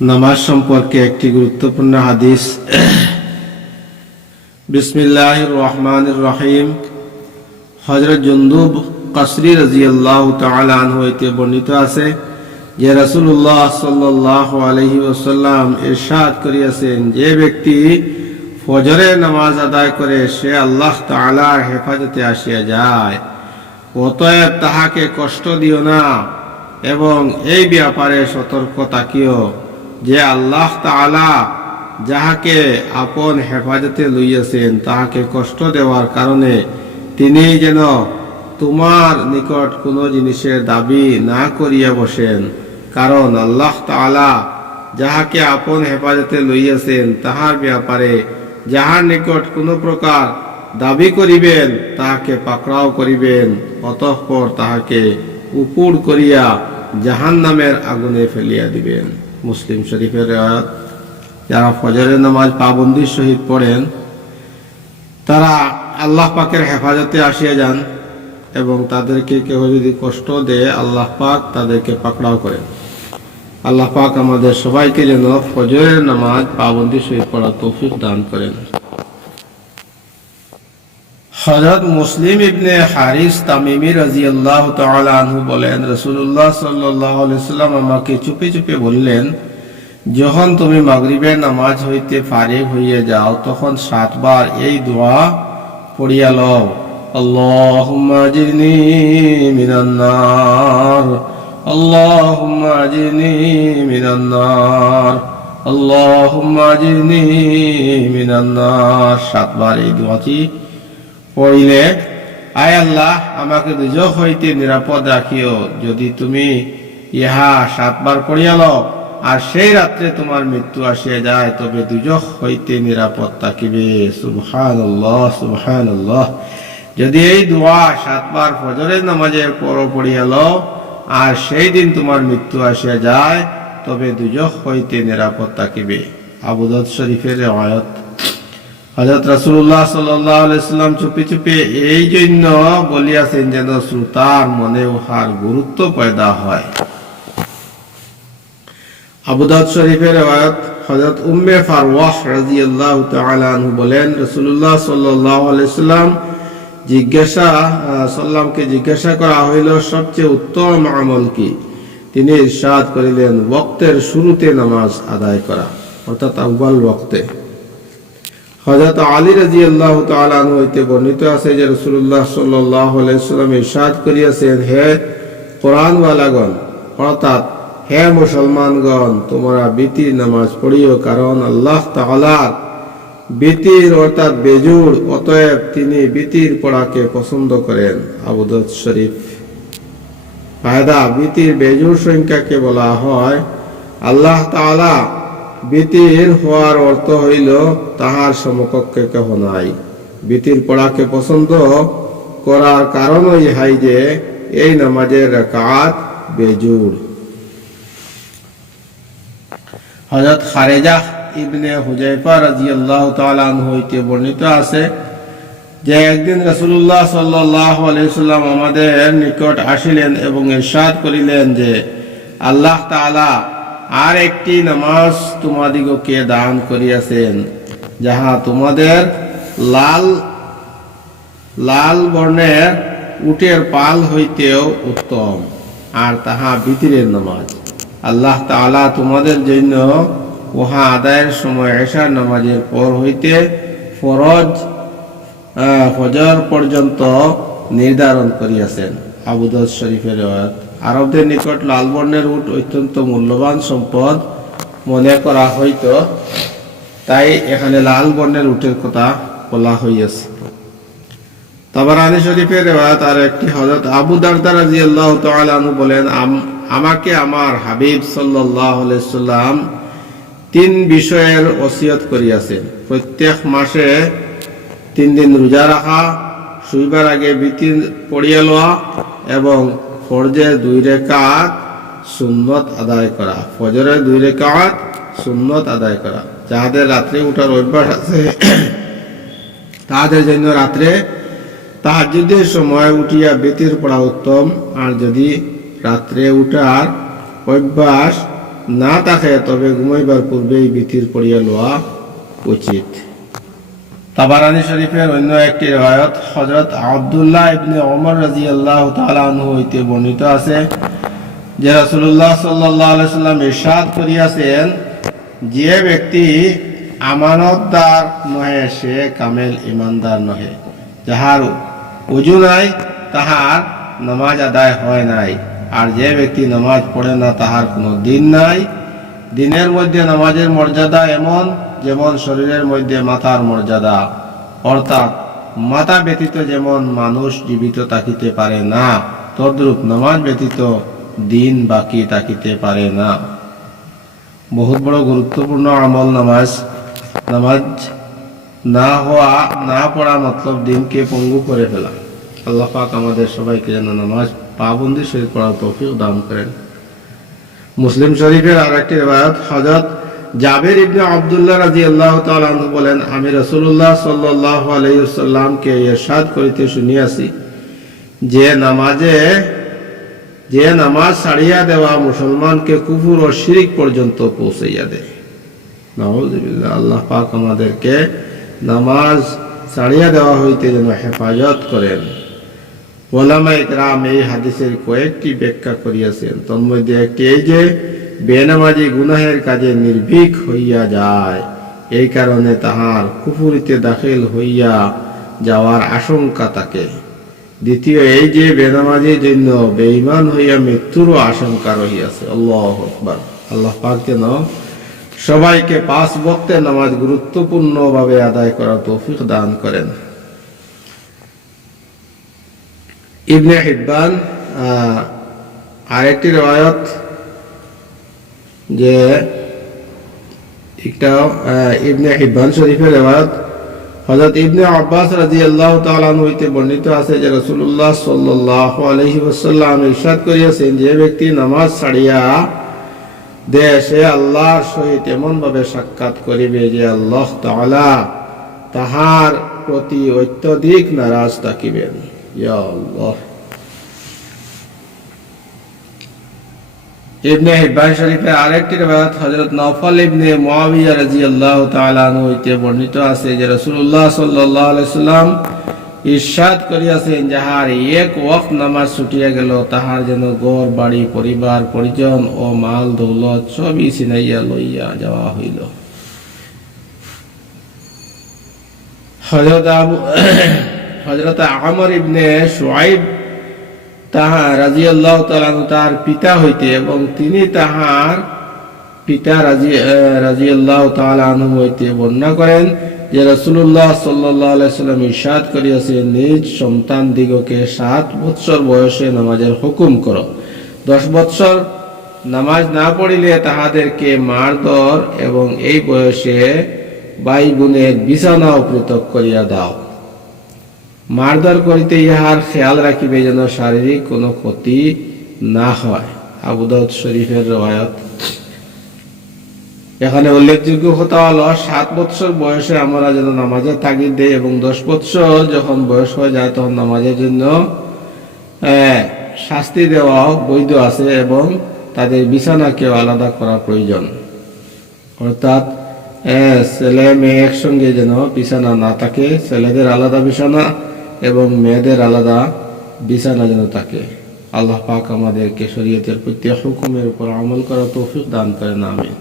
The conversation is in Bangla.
নামাজ সম্পর্কে একটি গুরুত্বপূর্ণ হাদিস। বিসমিল্লাহির রহমানির রহিম। হযরত জুনদুব কসরি রাদিয়াল্লাহু তাআলা আনহু হতে বর্ণিত আছে যে রাসূলুল্লাহ সাল্লাল্লাহু আলাইহি ওয়াসাল্লাম ইরশাদ করিয়াছেন, যে ব্যক্তি ফজরের নামাজ আদায় করে সে আল্লাহ তাআলার হেফাজতে আসিয়া যায়, অতএব তাহাকে কষ্ট দিও না এবং এই ব্যাপারে সতর্ক থাকিও যে আল্লাহ তাআলা যাহাকে আপন হেফাজতে লইয়াছেন তাহাকে কষ্ট দেওয়ার কারণে তিনি যেন তোমার নিকট কোনো জিনিসের দাবি না করিয়া বসেন। কারণ আল্লাহ তাআলা যাহাকে আপন হেফাজতে লইয়াছেন তাহার ব্যাপারে যাহার নিকট কোনো প্রকার দাবি করিবেন তাহাকে পাকড়াও করিবেন, অতঃপর তাহাকে উপুড় করিয়া জাহান্নামের আগুনে ফেলিয়া দিবেন। মুসলিম শরীফের রিওয়ায়াত। যারা ফজরের নামাজ পাবন্দির সহিত পড়েন তারা আল্লাহ পাকের হেফাজতে আসিয়া যান এবং তাদেরকে কেউ যদি কষ্ট দেয় আল্লাহ পাক তাদেরকে পাকড়াও করেন। আল্লাহ পাক আমাদের সবাইকে যেন ফজরের নামাজ পাবন্দির সহিত পড়ার তৌফিক দান করেন। হযরত মুসলিম ইবনে হারিস তামিমি রাদিয়াল্লাহু তাআলা আনহু বলেন, রাসূলুল্লাহ সাল্লাল্লাহু আলাইহি ওয়াসাল্লাম আমাকে চুপে চুপে বললেন, যখন তুমি মাগরিবের নামাজ হইতে ফারিগ হইয়া যাও তখন 7 বার এই দোয়া পড়িয়া লও, আল্লাহুম্মা আজিরনি মিনান নার, আল্লাহুম্মা আজিরনি মিনান নার, আল্লাহুম্মা আজিরনি মিনান নার। 7 বার এই দোয়াটি পড়িলে, আয় আল্লাহ আমাকে দুজখ হইতে নিরাপদ রাখিও। যদি তুমি ইহা 7 বার পড়িয়া লও আর সেই রাত্রে তোমার মৃত্যু আসিয়া যায় তবে দুজখ হইতে নিরাপদ থাকিবে। সুবহানাল্লাহ, সুবহানাল্লাহ। যদি এই দোয়া 7 বার ফজরের নামাজের পর পড়িয়া লও আর সেই দিন তোমার মৃত্যু আসিয়া যায় তবে দুজখ হইতে নিরাপদ থাকিবে। আবু দাউদ শরীফের রিওয়ায়াত। হযরত রাসূলুল্লাহ সাল্লাল্লাহু আলাইহি ওয়াসাল্লাম চুপি চুপি এই জন্য বলিয়াছেন যেন শ্রোতার মনে উহার গুরুত্ব পয়দা হয়। আবু দাউদ শরীফের রিওয়ায়াত। হযরত উম্মে ফারওয়াহ রাদিয়াল্লাহু তাআলা আনহু বলেন, রাসূলুল্লাহ সাল্লাল্লাহু আলাইহি ওয়াসাল্লাম জিজ্ঞাসা করা হইল, সবচেয়ে উত্তম আমল কি? তিনি ইরশাদ করিলেন, ওয়াক্তের শুরুতে নামাজ আদায় করা, অর্থাৎ আউয়াল ওয়াক্তে। হযরত আলী রাদিয়াল্লাহু তাআলা আনহু হইতে বর্ণিত আছে যে রাসূলুল্লাহ সাল্লাল্লাহু আলাইহি ওয়াসাল্লাম ইরশাদ করিয়াছেন, হে কোরআনওয়ালাগণ, অর্থাৎ হে মুসলমানগণ, তোমরা বিতির নামাজ পড়িও, কারণ আল্লাহ তাআলার বিতির অর্থাৎ বেজুড়, অতএব তিনি বিতির পড়াকে পছন্দ করেন। আবু দাউদ শরীফ। ফায়দা: বিতির বেজুড় সংখ্যাকে বলা হয়। আল্লাহ তাআলা বিতির হওয়ার অর্থ হইল তাহার সমকক্ষে কেহ নাই। বিতির পড়াকে পছন্দ করার কারণ ইহাই যে এই নামাজের রাকাত বেজুড়। হযরত খারেজা ইবনে হুযায়ফা রাদিয়াল্লাহু তাআলা আনহু হইতে বর্ণিত আছে যে একদিন রাসূলুল্লাহ সাল্লাল্লাহু আলাইহি ওয়াসাল্লাম আমাদের নিকট আসিলেন এবং ইরশাদ করিলেন যে আল্লাহ তাআলা আর একটি নামাজ তোমাদিগকে দান করিয়াছেন, যাহা তোমাদের লাল বর্ণের উটের পাল হইতেও উত্তম, আর তাহা বিতিরের নামাজ। আল্লাহ তাআলা তোমাদের জন্য উহা আদায়ের সময় এশার নামাজের পর হইতে ফজর পর্যন্ত নির্ধারণ করিয়াছেন। আবু দাউদ শরীফের রিওয়ায়াত। আরবদের নিকট লাল বর্ণের উট অত্যন্ত মূল্যবান সম্পদ মনে করা হইত, তাই এখানে লাল বর্ণের উটের কথা বলা হইয়াছে। তাবারানী শরীফের রিওয়ায়াত আর একটি। হযরত আবু দারদা রাদিয়াল্লাহু তাআলা আনহু বলেন, আমাকে আমার হাবিব সাল্লাল্লাহু আলাইহি ওয়াসাল্লাম 3 বিষয়ের ওসিয়ত করিয়াছেন। প্রত্যেক মাসে 3 দিন রোজা রাখা, শুইবার আগে বিতির পড়িয়া লওয়া এবং ফরজের 2 রাকাত সুন্নত আদায় করা। ফজরের 2 রাকাত সুন্নত আদায় করা। যাহাদের রাত্রে উঠার অভ্যাস আছে তাহাদের জন্য রাত্রে তাহাজ্জুদের সময় উঠিয়া বিতির পড়া উত্তম। আর যদি রাত্রে উঠার অভ্যাস না থাকে তবে ঘুমাইবার পূর্বেই বিতির পড়িয়া লওয়া উচিত। তাবারানী শরীফের অন্য একটি রিওয়ায়াত হযরত আব্দুল্লাহ ইবনে ওমর রাদিয়াল্লাহু তাআলা আনহু হইতে বর্ণিত আছে যে রাসূলুল্লাহ সাল্লাল্লাহু আলাইহি সাল্লাম ইরশাদ করিয়াছেন, যে ব্যক্তি আমানতদার নহে সে কামেল ইমানদার নহে। যাহার ওযু নাই তাহার নামাজ আদায় হয় নাই, আর যে ব্যক্তি নামাজ পড়ে না তাহার কোনো দিন নাই। দিনের মধ্যে নামাজের মর্যাদা এমন যেমন শরীরের মধ্যে মাথার মর্যাদা, অর্থাৎ মাথা ব্যতীত যেমন মানুষ জীবিত থাকিতে পারে না, তদ্রূপ নামাজ ব্যতীত দিন বাকি থাকিতে পারে না। বহুত বড় গুরুত্বপূর্ণ আমল নামাজ। নামাজ না হওয়া, না পড়া মতলব দিনকে পঙ্গু করে ফেলা। আল্লাহ পাক আমাদের সবাইকে যেন নামাজ পাবন্দি শরীর পড়ার তৌফিক দান করেন। মুসলিম শরীফের আরেকটি রিওয়ায়াত হযরত জাবের ইবনে আব্দুল্লাহ রাদিয়াল্লাহু তাআলা আনহু বলেন, আমি রাসূলুল্লাহ সাল্লাল্লাহু আলাইহি ওয়াসাল্লামকে ইরশাদ করিতে শুনিয়াছি, যে নামাজ ছাড়িয়া দেওয়া মুসলমানকে কুফর ও শিরক পর্যন্ত পৌঁছাইয়া দেয়। নাউযুবিল্লাহ। আল্লাহ পাক আমাদেরকে নামাজ ছাড়িয়া দেওয়া হইতে যেন হেফাজত করেন। ওলামায়ে কেরাম এই হাদিসের কয়েকটি ব্যাখ্যা করিয়াছেন। তন্মধ্যে একটি এই যে বেনামাজি গুনাহের কাজে নির্ভীক হইয়া যায়, এই কারণে তাহার কুফরিতে দাখিল হইয়া যাওয়ার আশঙ্কা থাকে। দ্বিতীয় এই যে বেনামাজির জন্য বেঈমান হইয়া মৃত্যুরও আশঙ্কা রহিয়াছে। আল্লাহু আকবার। আল্লাহ পাক যেন সবাইকে 5 ওয়াক্তের নামাজ গুরুত্বপূর্ণভাবে আদায় করার তৌফিক দান করেন। ইবনে হিব্বান আরেকটি রিওয়ায়াত যে একটা ইবনে হিব্বান শরীফের রিওয়ায়াত হযরত ইবনে আব্বাস রাদিয়াল্লাহু তাআলা আনহু হইতে বর্ণিত আছে যে রাসূলুল্লাহ সাল্লাল্লাহু আলাইহি ওয়াসাল্লাম ইরশাদ করিয়াছেন, যে ব্যক্তি নামাজ ছাড়িয়া দেয় সে আল্লাহর সহিত এমন ভাবে সাক্ষাৎ করিবে যে আল্লাহ তাআলা তাহার প্রতি অত্যধিক নারাজ থাকিবেন। ইয়া আল্লাহ। ইবনে হিব্বান শরীফের আরেকটি রিওয়ায়াত হযরত নওফল ইবনে মুআবিয়া রাদিয়াল্লাহু তাআলা আনহু হইতে বর্ণিত আছে যে রাসূলুল্লাহ সাল্লাল্লাহু আলাইহি সাল্লাম ইরশাদ করিয়াছেন, যাহার এক ওয়াক্ত নামাজ ছুটিয়া গেল তাহার যেন ঘর বাড়ি পরিবার পরিজন ও মাল দৌলত সবই ছিনাইয়া লইয়া যাওয়া হইল। হযরত আমর ইবনে শুআইব তাহার রাদিয়াল্লাহু তাআলা তার পিতা হইতে এবং তিনি তাহার পিতা রাদিয়াল্লাহু তাআলা আনহু হইতে বর্ণনা করেন যে রাসূলুল্লাহ সাল্লাল্লাহু আলাইহি সাল্লাম ইরশাদ করিয়াছেন, নিজ সন্তান দিগকে 7 বৎসর বয়সে নামাজের হুকুম করো। 10 বৎসর নামাজ না পড়িলে তাহাদেরকে মারধর এবং এই বয়সে ভাই বোনের বিছানাও পৃথক করিয়া দাও। মারধর করিতে ইহার খেয়াল রাখিবে যেন শারীরিক কোনো ক্ষতি না হয়। আবু দাউদ শরীফের রিওয়ায়াত। এখানে উল্লেখযোগ্য কথা হলো 7 বৎসর বয়সে আমরা যেন নামাজের তাগিদ দেই এবং 10 বৎসর যখন বয়স হয়ে যায় তখন নামাজের জন্য শাস্তি দেওয়া বৈধ আছে এবং তাদের বিছানাকেও আলাদা করা প্রয়োজন। অর্থাৎ ছেলে মেয়ে একসঙ্গে যেন বিছানা না থাকে, ছেলেদের আলাদা বিছানা এবং মেয়েদের আলাদা বিছানা যেন থাকে। আল্লাহ পাক আমাদেরকে শরীয়তের প্রত্যেক হুকুমের উপর আমল করার তৌফিক দান করেন। আমিন।